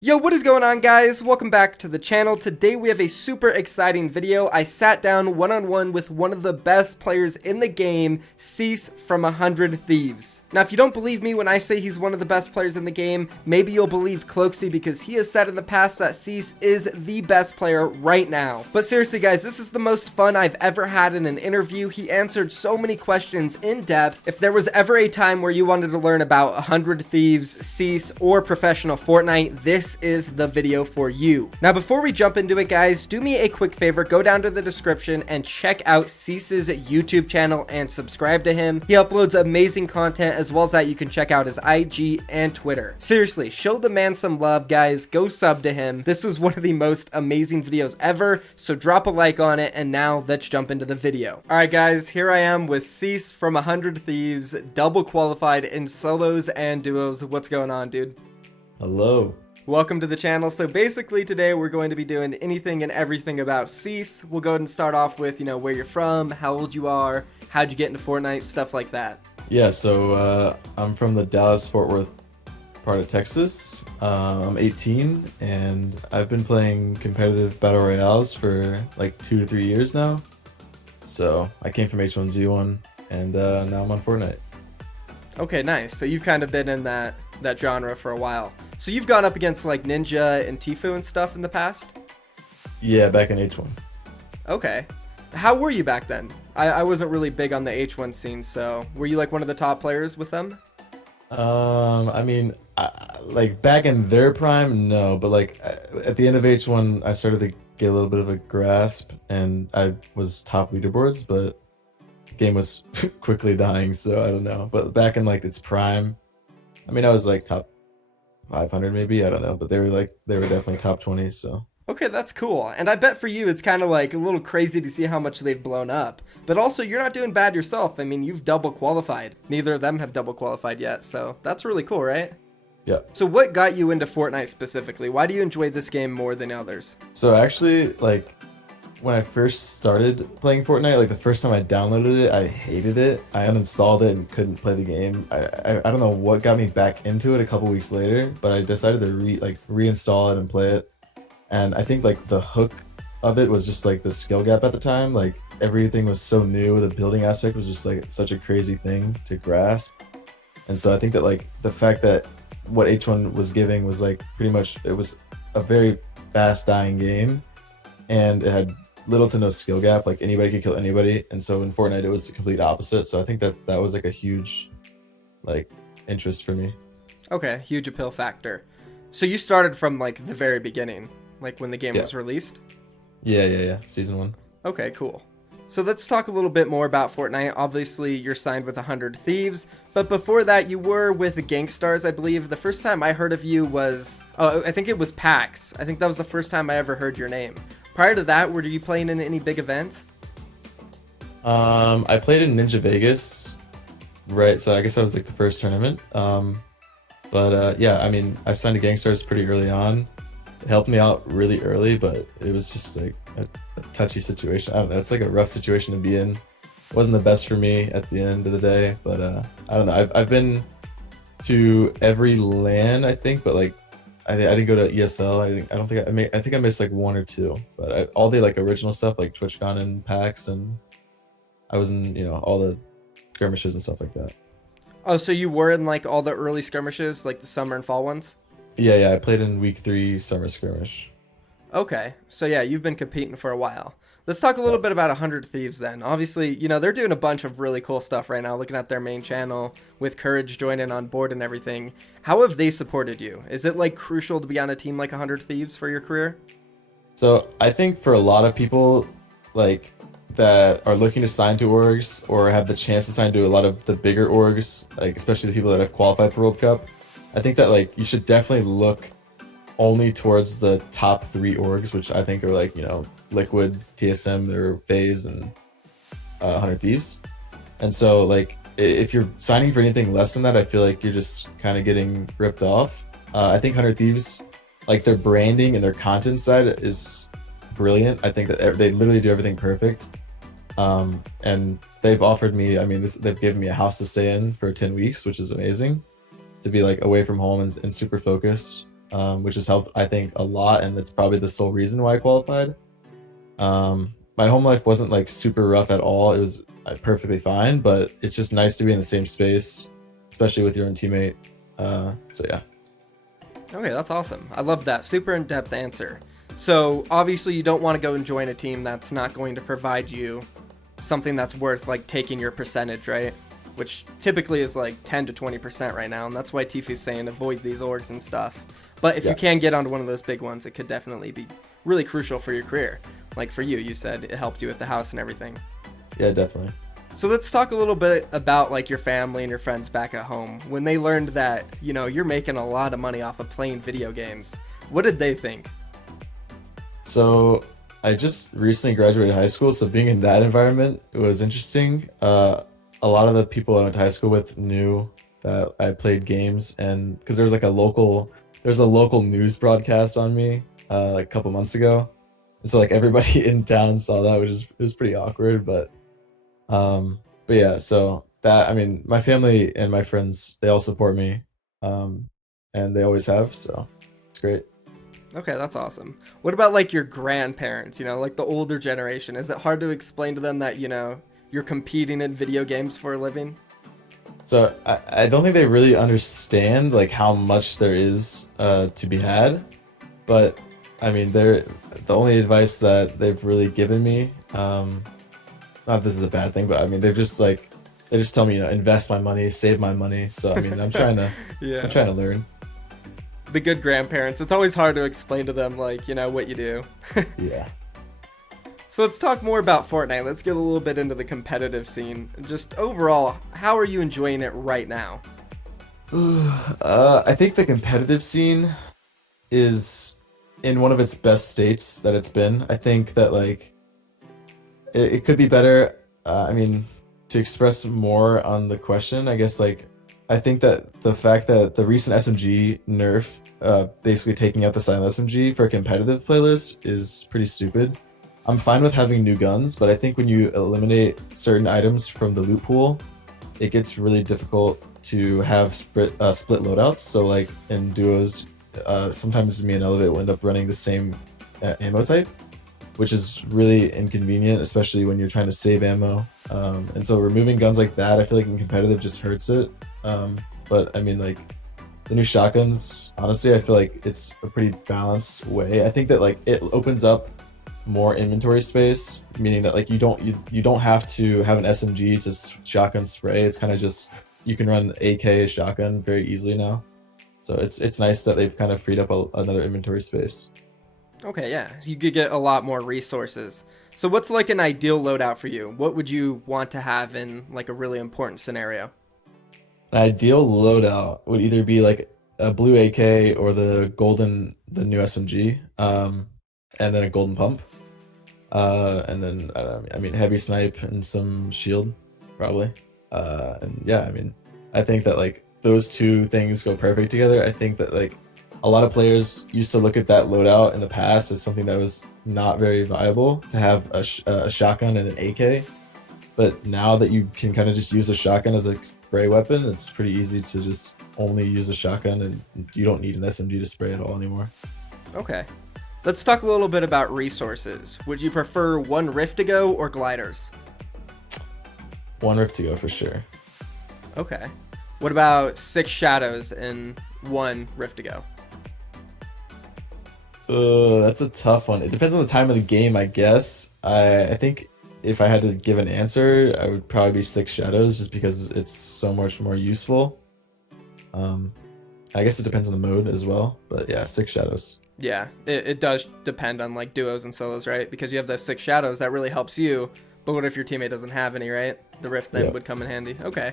Yo, what is going on, guys? Welcome back to the channel. Today we have a super exciting video. I sat down one-on-one with one of the best players in the game, Ceice from 100 Thieves. Now, if you don't believe me when I say he's one of the best players in the game, maybe you'll believe Cloaksy because he has said in the past that Ceice is the best player right now. But seriously, guys, this is the most fun I've ever had in an interview. He answered so many questions in depth. If there was ever a time where you wanted to learn about 100 Thieves, Ceice, or professional Fortnite, this is the video for you. Now, before we jump into it, guys, do me a quick favor, go down to the description and check out Ceice's YouTube channel and subscribe to him. He uploads amazing content, as well as that you can check out his IG and Twitter. Seriously, show the man some love, guys. Go sub to him. This was one of the most amazing videos ever, so drop a like on it, and now let's jump into the video. Alright, guys, here I am with Ceice from 100 Thieves, double qualified in solos and duos. What's going on, dude? Hello. Welcome to the channel. So basically today we're going to be doing anything and everything about Ceice. We'll go ahead and start off with, where you're from, how old you are, how'd you get into Fortnite, stuff like that. Yeah, so I'm from the Dallas-Fort Worth part of Texas. I'm 18 and I've been playing competitive battle royales for like 2 to 3 years now. So I came from H1Z1 and now I'm on Fortnite. Okay, nice. So you've kind of been in that genre for a while. So you've gone up against like Ninja and Tfue and stuff in the past? Yeah, back in H1. Okay. How were you back then? I wasn't really big on the H1 scene, so were you like one of the top players with them? I mean, like back in their prime, no, but like at the end of H1, I started to get a little bit of a grasp and I was top leaderboards, but the game was quickly dying, so I don't know. But back in like its prime, I mean, I was like top 500 maybe, I don't know, but they were definitely top 20, so. Okay, that's cool. And I bet for you it's kind of like a little crazy to see how much they've blown up. But also, you're not doing bad yourself. I mean, you've double qualified. Neither of them have double qualified yet, so that's really cool, right? Yeah. So what got you into Fortnite specifically? Why do you enjoy this game more than others? So actually, like, when I first started playing Fortnite, like the first time I downloaded it, I hated it. I uninstalled it and couldn't play the game. I don't know what got me back into it a couple weeks later, but I decided to reinstall it and play it. And I think like the hook of it was just like the skill gap at the time. Like everything was so new. The building aspect was just like such a crazy thing to grasp. And so I think that like the fact that what H1 was giving was like pretty much, it was a very fast dying game and it had little to no skill gap. Like anybody could kill anybody. And so in Fortnite, it was the complete opposite. So I think that that was like a huge like interest for me. Okay, huge appeal factor. So you started from like the very beginning, like when the game was released? Yeah. Season 1. Okay, cool. So let's talk a little bit more about Fortnite. Obviously, you're signed with 100 Thieves, but before that, you were with Gangstars, I believe. The first time I heard of you was, I think it was PAX. I think that was the first time I ever heard your name. Prior to that, were you playing in any big events? I played in Ninja Vegas, right? So I guess that was like the first tournament. Yeah, I mean, I signed to Gangstars pretty early on. It helped me out really early, but it was just like a touchy situation. I don't know. It's like a rough situation to be in. It wasn't the best for me at the end of the day, but I don't know. I've been to every LAN, I think, but like I didn't go to ESL. I think I missed like 1 or 2, but all the like original stuff like TwitchCon and PAX, and I was in all the skirmishes and stuff like that. Oh, so you were in like all the early skirmishes, like the summer and fall ones? Yeah, I played in week 3 summer skirmish. Okay, so yeah, you've been competing for a while. Let's talk a little bit about 100 Thieves then. Obviously, they're doing a bunch of really cool stuff right now, looking at their main channel, with Courage joining on board and everything. How have they supported you? Is it like crucial to be on a team like 100 Thieves for your career? So I think for a lot of people, like, that are looking to sign to orgs or have the chance to sign to a lot of the bigger orgs, like especially the people that have qualified for World Cup, I think that like you should definitely look only towards the top 3 orgs, which I think are like Liquid, TSM, or FaZe, and 100 Thieves. And so like if you're signing for anything less than that, I feel like you're just kind of getting ripped off. I think 100 Thieves, like their branding and their content side is brilliant. I think that they literally do everything perfect. And they've offered me, they've given me a house to stay in for 10 weeks, which is amazing, to be like away from home and super focused. which has helped, I think, a lot, and that's probably the sole reason why I qualified. My home life wasn't like super rough at all. It was perfectly fine, but it's just nice to be in the same space, especially with your own teammate. So yeah. Okay, that's awesome. I love that. Super in-depth answer. So obviously you don't want to go and join a team that's not going to provide you something that's worth like taking your percentage, right? Which typically is like 10 to 20% right now, and that's why Tifu's saying avoid these orgs and stuff. But if you can get onto one of those big ones, it could definitely be really crucial for your career. Like for you said it helped you with the house and everything. Yeah, definitely. So let's talk a little bit about like your family and your friends back at home. When they learned that, you know, you're making a lot of money off of playing video games, what did they think? So I just recently graduated high school, so being in that environment, it was interesting. A lot of the people I went to high school with knew that I played games, and because there's a local news broadcast on me like a couple months ago, and so like everybody in town saw that, it was pretty awkward, but yeah. So that, I mean, my family and my friends, they all support me, and they always have, so it's great. Okay, that's awesome. What about like your grandparents, you know, like the older generation? Is it hard to explain to them that, you know, you're competing in video games for a living? So I don't think they really understand like how much there is to be had, but I mean, the only advice that they've really given me, not that this is a bad thing, but I mean, they just tell me, you know, invest my money, save my money. So I mean, I'm trying to I'm trying to learn. The good grandparents. It's always hard to explain to them like, you know, what you do. Yeah. So let's talk more about Fortnite. Let's get a little bit into the competitive scene. Just overall, how are you enjoying it right now? I think the competitive scene is in one of its best states that it's been. I think that like it could be better. I mean, to express more on the question, I guess like I think that the fact that the recent SMG nerf, basically taking out the silent SMG for a competitive playlist, is pretty stupid. I'm fine with having new guns, but I think when you eliminate certain items from the loot pool, it gets really difficult to have split loadouts. So like in duos, sometimes me and Elevate will end up running the same ammo type, which is really inconvenient, especially when you're trying to save ammo. And so removing guns like that, I feel like in competitive just hurts it. But I mean, like the new shotguns, honestly, I feel like it's a pretty balanced way. I think that like it opens up more inventory space, meaning that like you don't have to have an SMG to shotgun spray. It's kind of just, you can run AK shotgun very easily now. So it's nice that they've kind of freed up another inventory space. Okay, yeah, you could get a lot more resources. So what's like an ideal loadout for you? What would you want to have in like a really important scenario? An ideal loadout would either be like a blue AK or the new SMG, and then a golden pump, and then I mean heavy snipe and some shield, probably. And yeah, I mean, I think that like those two things go perfect together. I think that like a lot of players used to look at that loadout in the past as something that was not very viable, to have a shotgun and an AK. But now that you can kind of just use a shotgun as a spray weapon, it's pretty easy to just only use a shotgun, and you don't need an SMG to spray at all anymore. Okay. Let's talk a little bit about resources. Would you prefer one Rift to go or gliders? One Rift to go for sure. Okay. What about 6 shadows and 1 Rift to go? That's a tough one. It depends on the time of the game, I guess. I think if I had to give an answer, I would probably be 6 shadows, just because it's so much more useful. I guess it depends on the mode as well, but yeah, 6 shadows. Yeah, it does depend on like duos and solos, right? Because you have those 6 shadows, that really helps you. But what if your teammate doesn't have any, right? The Rift then would come in handy. Okay.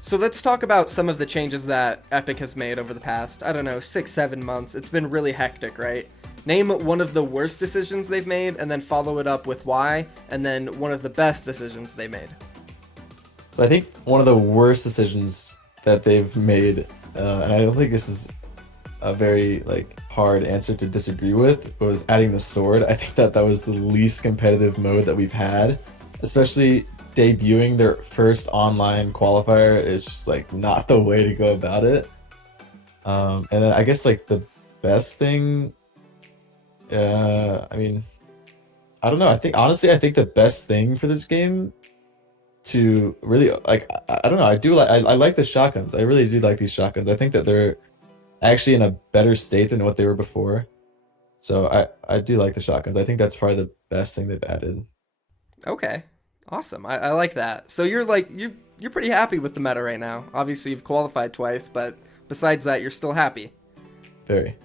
So let's talk about some of the changes that Epic has made over the past, I don't know, 6-7 months. It's been really hectic, right? Name one of the worst decisions they've made, and then follow it up with why, and then one of the best decisions they made. So I think one of the worst decisions that they've made, and I don't think this is a very like hard answer to disagree with, was adding the sword. I think that was the least competitive mode that we've had, especially debuting their first online qualifier is just like not the way to go about it. And then I guess like the best thing, I mean, I don't know. I think the best thing for this game to really like, I don't know. I like the shotguns. I really do like these shotguns. I think that they're actually in a better state than what they were before. So I do like the shotguns. I think that's probably the best thing they've added. Okay, awesome. I like that. So you're like you're pretty happy with the meta right now. Obviously, you've qualified twice, but besides that, you're still happy. Very.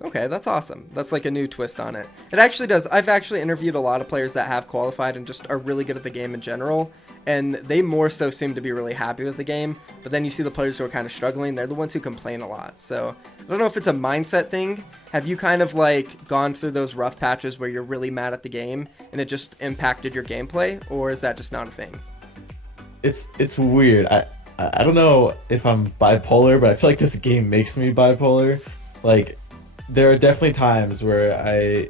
Okay, that's awesome. That's like a new twist on it. It actually does. I've actually interviewed a lot of players that have qualified and just are really good at the game in general, and they more so seem to be really happy with the game. But then you see the players who are kind of struggling, they're the ones who complain a lot. So I don't know if it's a mindset thing. Have you kind of like gone through those rough patches where you're really mad at the game and it just impacted your gameplay, or is that just not a thing? It's weird. I don't know if I'm bipolar, but I feel like this game makes me bipolar. Like, there are definitely times where I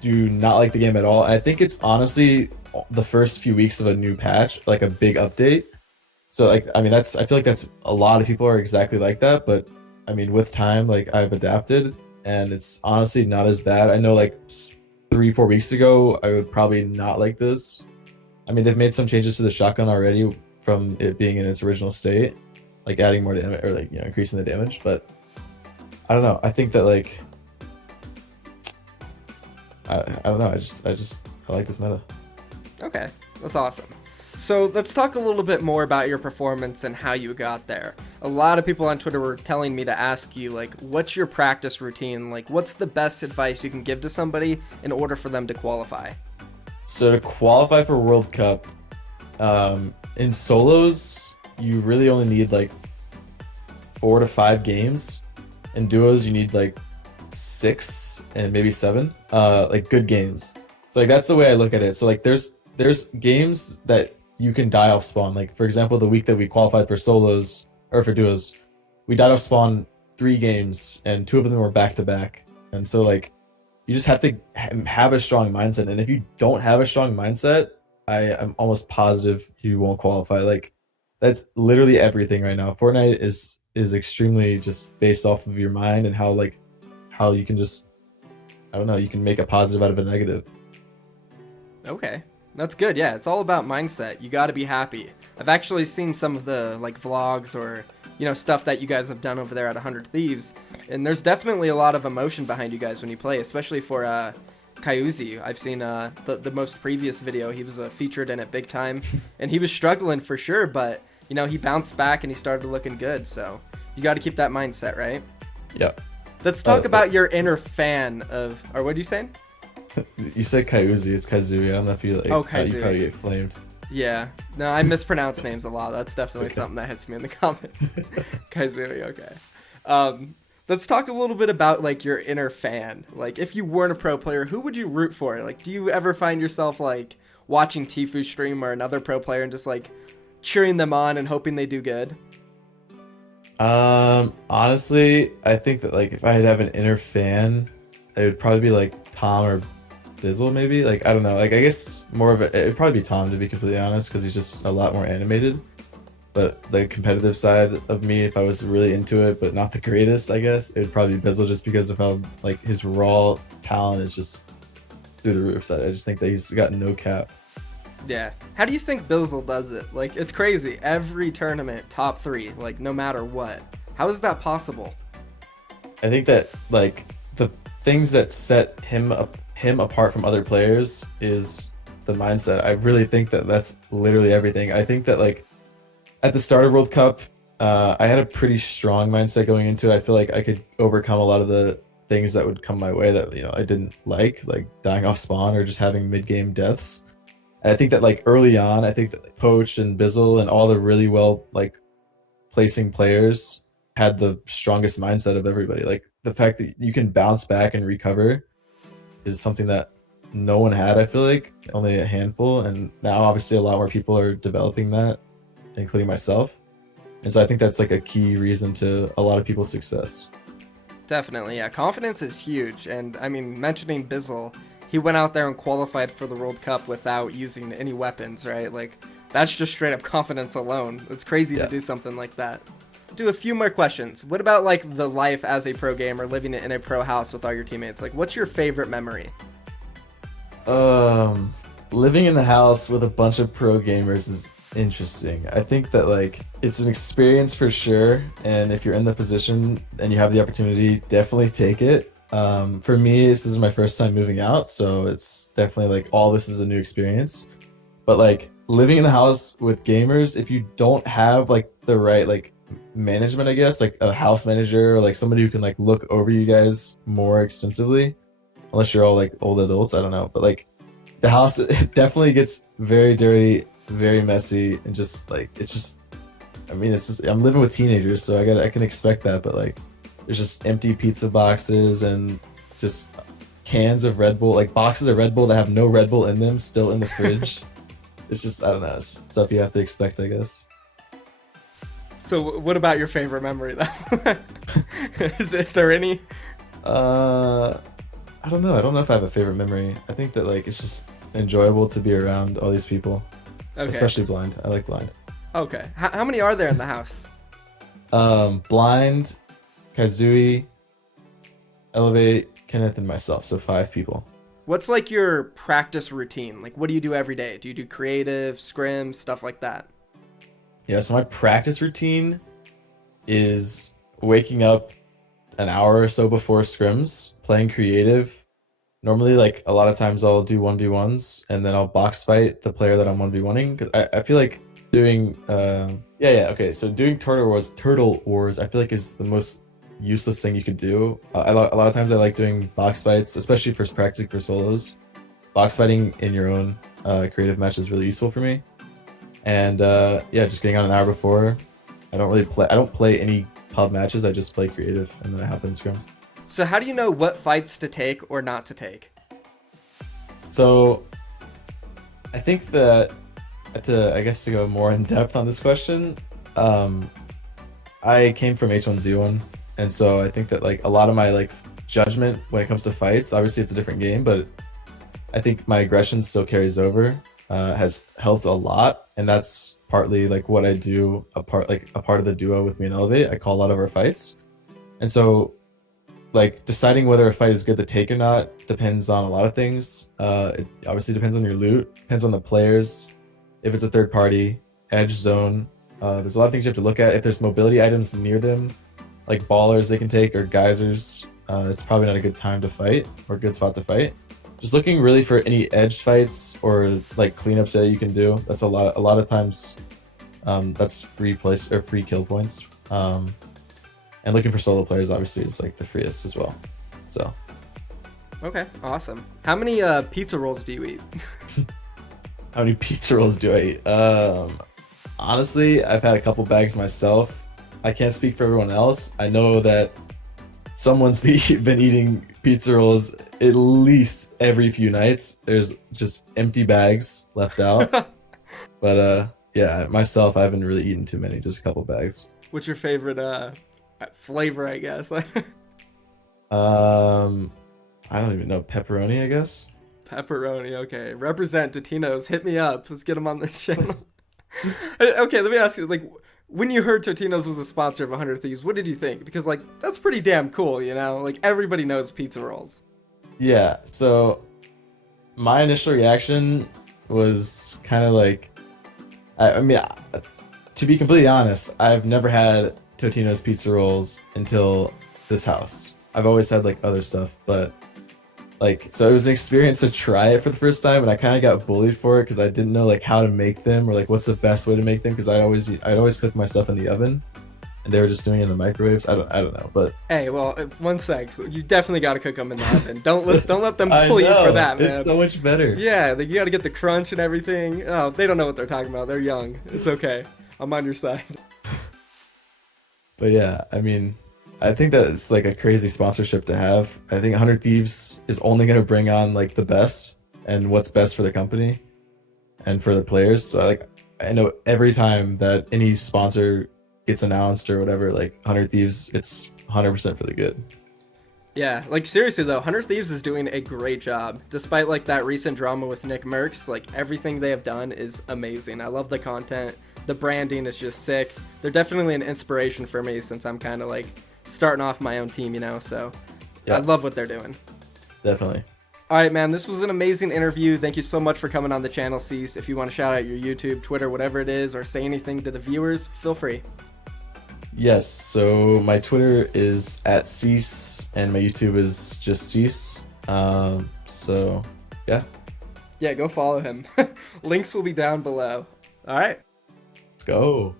do not like the game at all. I think it's honestly the first few weeks of a new patch, like a big update. So like, I mean, I feel like that's a lot of people are exactly like that. But I mean, with time, like I've adapted, and it's honestly not as bad. I know like 3-4 weeks ago, I would probably not like this. I mean, they've made some changes to the shotgun already from it being in its original state, like adding more damage or like, you know, increasing the damage. But I don't know. I think that like, I don't know. I like this meta. Okay, that's awesome. So let's talk a little bit more about your performance and how you got there. A lot of people on Twitter were telling me to ask you, like, what's your practice routine? Like, what's the best advice you can give to somebody in order for them to qualify? So to qualify for World Cup, in solos, you really only need like 4 to 5 games. In duos, you need like 6 and maybe 7, like good games. So like that's the way I look at it. So like there's games that you can die off spawn. Like for example, the week that we qualified for solos or for duos, we died off spawn 3 games and 2 of them were back to back. And so like you just have to have a strong mindset. And if you don't have a strong mindset, I am almost positive you won't qualify. Like that's literally everything right now. Fortnite is extremely just based off of your mind and how you can just, I don't know, you can make a positive out of a negative. Okay, that's good. Yeah, it's all about mindset. You got to be happy. I've actually seen some of the like vlogs or, you know, stuff that you guys have done over there at 100 Thieves, and there's definitely a lot of emotion behind you guys when you play, especially for Ceice. I've seen the most previous video. He was featured in it big time, and he was struggling for sure, but you know, he bounced back and he started looking good. So you got to keep that mindset, right? Yep. Let's talk about your inner fan of, or what are you saying? You said Ceice, it's Kaizui. I don't know if you like. Oh, You Kaizui. probably get flamed. Yeah. No, I mispronounce names a lot. That's definitely something that hits me in the comments. Kaizui, okay. Let's talk a little bit about like your inner fan. Like if you weren't a pro player, who would you root for? Like do you ever find yourself like watching Tfue stream or another pro player and just like cheering them on and hoping they do good? Honestly, I think that like if I had have an inner fan, it would probably be like Tom or Bizzle maybe. Like I don't know. Like I guess more of it'd probably be Tom to be completely honest, because he's just a lot more animated. But the competitive side of me, if I was really into it, but not the greatest, I guess, it would probably be Bizzle just because of how like his raw talent is just through the roof. So I just think that he's got no cap. Yeah. How do you think Bizzle does it? Like it's crazy. Every tournament, top 3, like no matter what. How is that possible? I think that like the things that set him apart from other players is the mindset. I really think that that's literally everything. I think that like at the start of World Cup, I had a pretty strong mindset going into it. I feel like I could overcome a lot of the things that would come my way that, you know, I didn't like dying off spawn or just having mid-game deaths. And I think that like early on, I think that like, Poach and Bizzle and all the really well like placing players had the strongest mindset of everybody. Like the fact that you can bounce back and recover is something that no one had, I feel like, only a handful. And now obviously a lot more people are developing that, including myself. And so I think that's like a key reason to a lot of people's success. Definitely, yeah. Confidence is huge. And I mean, mentioning Bizzle, he went out there and qualified for the World Cup without using any weapons, right? Like, that's just straight up confidence alone. It's crazy to do something like that. do a few more questions. What about like the life as a pro gamer, living in a pro house with all your teammates? Like, what's your favorite memory? Living in the house with a bunch of pro gamers is interesting. I think that like it's an experience for sure, and if you're in the position and you have the opportunity, definitely take it. For me, this is my first time moving out, so it's definitely like all this is a new experience. But like living in the house with gamers, if you don't have like the right like management, I guess, like a house manager or like somebody who can like look over you guys more extensively, unless you're all like old adults, I don't know. But like the house it definitely gets very dirty, very messy, and just like it's just I mean it's just I'm living with teenagers, so I can expect that, but like there's just empty pizza boxes and just cans of Red Bull, like boxes of Red Bull that have no Red Bull in them still in the fridge. It's just, I don't know, it's stuff you have to expect, I guess. So what about your favorite memory though? Is there any? I don't know. I don't know if I have a favorite memory. I think that like it's just enjoyable to be around all these people. Okay. Especially Blind. I like Blind. Okay. How many are there in the house? Blind, Kazui, Elevate, Kenneth, and myself. So 5 people. What's like your practice routine? Like what do you do every day? Do you do creative, scrim, stuff like that? Yeah, so my practice routine is waking up an hour or so before scrims, playing creative. Normally, like a lot of times I'll do 1v1s and then I'll box fight the player that I'm 1v1ing. Cause I feel like doing, okay. So doing Turtle Wars, I feel like is the most useless thing you could do. A lot of times I like doing box fights, especially for practicing for solos. Box fighting in your own creative match is really useful for me. And just getting on an hour before. I don't play any pub matches. I just play creative and then I hop in scrims. So how do you know what fights to take or not to take? So I think that to go more in depth on this question, I came from H1Z1, and so I think that like a lot of my like judgment when it comes to fights, obviously it's a different game, but I think my aggression still carries over, has helped a lot, and that's partly like what I do, a part of the duo with me and Elevate. I call a lot of our fights, and so like deciding whether a fight is good to take or not depends on a lot of things. It obviously depends on your loot, depends on the players, if it's a third party, edge zone. There's a lot of things you have to look at. If there's mobility items near them, like ballers they can take or geysers, it's probably not a good time to fight or a good spot to fight. Just looking really for any edge fights or like cleanups that you can do. That's a lot of times. That's free place or free kill points. And looking for solo players obviously is like the freest as well. So. Okay, awesome. How many pizza rolls do you eat? How many pizza rolls do I eat? Honestly, I've had a couple bags myself. I can't speak for everyone else. I know that someone's been eating pizza rolls at least every few nights. There's just empty bags left out. But yeah, myself, I haven't really eaten too many, just a couple bags. What's your favorite flavor, I guess? I don't even know. Pepperoni, I guess. Pepperoni, okay. Represent Totino's. Hit me up. Let's get them on this channel. Okay, let me ask you, like, when you heard Totino's was a sponsor of 100 Thieves, what did you think? Because, like, that's pretty damn cool, you know? Like, everybody knows pizza rolls. Yeah, so my initial reaction was kind of like, I mean, to be completely honest, I've never had Totino's pizza rolls until this house. I've always had, like, other stuff, but like, so it was an experience to try it for the first time, and I kind of got bullied for it because I didn't know like how to make them or like what's the best way to make them, because I'd always cook my stuff in the oven, and they were just doing it in the microwaves. I don't know, but hey, well, one sec, you definitely got to cook them in the oven. Don't let them pull you for that, man. It's so much better. Yeah, like, you got to get the crunch and everything. Oh, they don't know what they're talking about. They're young. It's okay. I'm on your side. But yeah, I mean, I think that it's like a crazy sponsorship to have. I think 100 Thieves is only going to bring on like the best and what's best for the company and for the players. So like, I know every time that any sponsor gets announced or whatever, like 100 Thieves, it's 100% for the good. Yeah, like seriously though, 100 Thieves is doing a great job. Despite like that recent drama with Nick Merckx, like everything they have done is amazing. I love the content. The branding is just sick. They're definitely an inspiration for me since I'm kind of like starting off my own team, you know, so I love what they're doing. Definitely. All right, man, this was an amazing interview. Thank you so much for coming on the channel, Ceice. If you want to shout out your YouTube, Twitter, whatever it is, or say anything to the viewers, feel free. Yes, so my Twitter is @Ceice, and my YouTube is just Ceice. So, yeah. Yeah, go follow him. Links will be down below. All right. Let's go.